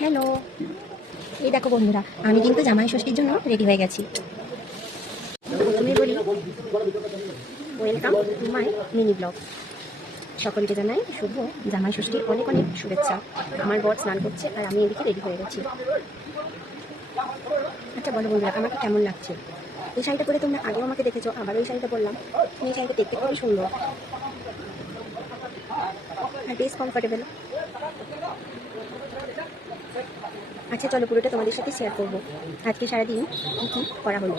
Hello, এই দেখো বন্ধুরা, আমি কিন্তু জামাই ষষ্ঠীর জন্য রেডি হয়ে গেছি। প্রথমে বলি welcome to my mini blog. সকলকে জানাই শুভ জামাই ষষ্ঠীর অনেক অনেক শুভেচ্ছা। আমার বর স্নান করছে আর আমি এদিকে রেডি হয়ে গেছি। আচ্ছা বলো বন্ধুরা, আমাকে কেমন লাগছে? এই শাড়িটা পরে তোমরা আগেও আমাকে দেখেছো, আবার ওই শাড়িটা পরলাম। এই শাড়িটা দেখতে খুবই সুন্দর আর বেশ কমফোর্টেবল। আচ্ছা চলো, পুরোটা তোমাদের সাথে শেয়ার করবো আজকে সারাদিন কী কী করা হলো।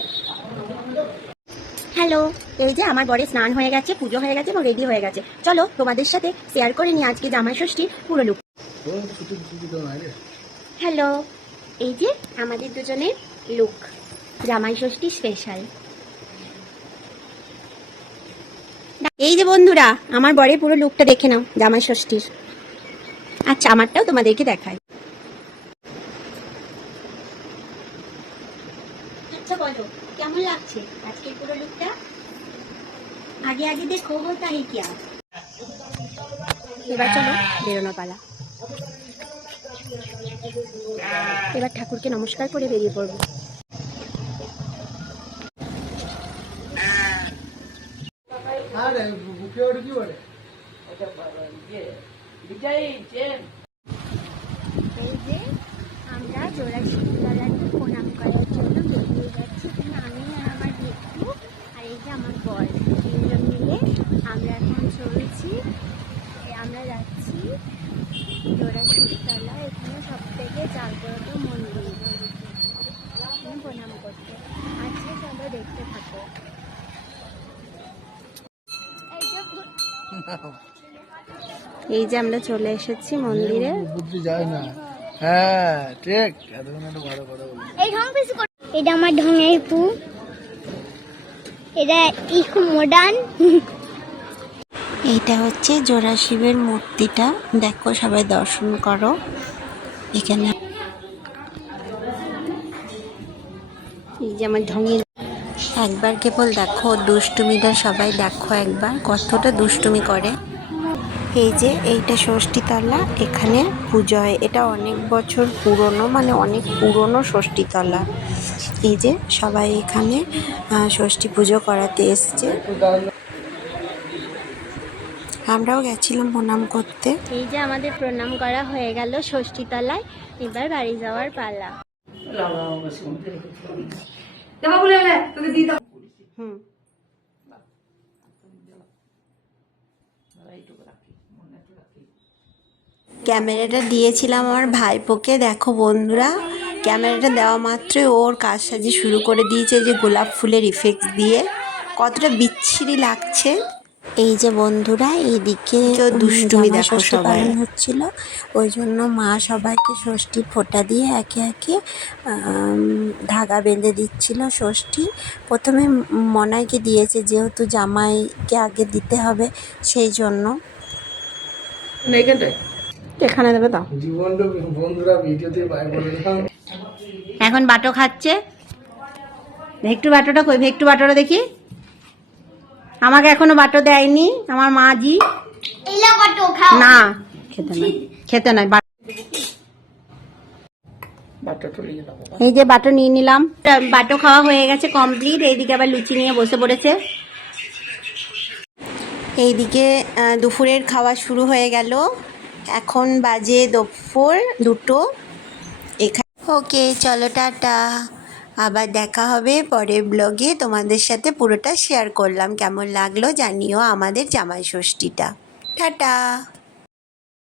হ্যালো, এই যে আমার বরে স্নান হয়ে গেছে, পুজো হয়ে গেছে এবং রেডি হয়ে গেছে। চলো তোমাদের সাথে শেয়ার করে নিই আজকে জামাই ষষ্ঠী পুরো লুক। হ্যালো, এই যে আমাদের দুজনের লুক জামাই ষষ্ঠী স্পেশাল। এই যে বন্ধুরা, আমার বরের পুরো লুকটা দেখে নাও জামাই ষষ্ঠীর। আচ্ছা আমারটাও তোমাদেরকে দেখাই। আচ্ছা বলো কেমন লাগছে আজকের পুরো লুকটা? আগে আগে দেখো হোতা হে কিয়া। এবার চলো বেরোনোর পালা। এবার ঠাকুরকে নমস্কার করে বেরিয়ে পড়বো। এই যে আমরা জোড়াশিবতলাতে প্রণাম করার জন্য বেরিয়ে যাচ্ছি। আমি আর আমার জেঠু আর এই যে আমার বর, তিনজন মিলে আমরা এখন চলছি। আমরা যাচ্ছি জোড়াশিবতলা, এখানে সব থেকে জাগ্রত মন্দির, এখানে প্রণাম করতে। আচ্ছা চলো দেখতে থাকো। এই যে আমরা চলে এসেছি মন্দিরে। এটা আমার ঢঙের পু, এটা ইকো মডার্ন। এইটা হচ্ছে জোড়া শিবের মূর্তিটা, দেখো সবাই দর্শন করো। এখানে এই যে আমার ঢঙের, একবার কেবল দেখো দুষ্টুমিটা, সবাই দেখো একবার কতটা দুষ্টুমি করে। এই যে এইটা ষষ্ঠীতলা, এখানে পুজো হয়। এটা অনেক বছর পুরনো, মানে অনেক পুরনো ষষ্ঠীতলা। এই যে সবাই এখানে ষষ্ঠী পুজো করাতে এসছে। আমরাও গেছিলাম প্রণাম করতে। এই যে আমাদের প্রণাম করা হয়ে গেল ষষ্ঠীতলায়, এবার বাড়ি যাওয়ার পালা। ক্যামেরাটা দিয়েছিলাম আমার ভাইপোকে। দেখো বন্ধুরা, ক্যামেরাটা দেওয়া মাত্রই ওর কাজ সাজি শুরু করে দিয়েছে, যে গোলাপ ফুলের ইফেক্ট দিয়ে। কতটা বিচ্ছিরি লাগছে। এই যে বন্ধুরা, এইদিকে দুষ্টুমি দেখো সবাই হচ্ছিল, ওই জন্য মা সবাইকে ষষ্ঠী ফোঁটা দিয়ে একে একে ধাগা বেঁধে দিচ্ছিল। ষষ্ঠী প্রথমে মনাইকে দিয়েছে, যেহেতু জামাইকে আগে দিতে হবে সেই জন্য। এখানে দেবে তো। এখন বাটো খাচ্ছে। ভেট্টু বাটোটা কই? ভেট্টু বাটোটা দেখি। আমাকে এখনো বাটো দেয়নি আমার মাজি। না খেতে নাই, খেতে নাই। এই যে বাটো নিয়ে নিলাম, বাটো খাওয়া হয়ে গেছে কমপ্লিট। এইদিকে আবার লুচি নিয়ে বসে পড়েছে। এইদিকে দুপুরের খাওয়া শুরু হয়ে গেল। এখন বাজে দুপুর 2টো। এখানে ওকে চলো টাটা, আবার দেখা হবে পরের ব্লগে। তোমাদের সাথে পুরোটা শেয়ার করলাম, কেমন লাগলো জানিও আমাদের জামাই ষষ্ঠীটা। টাটা।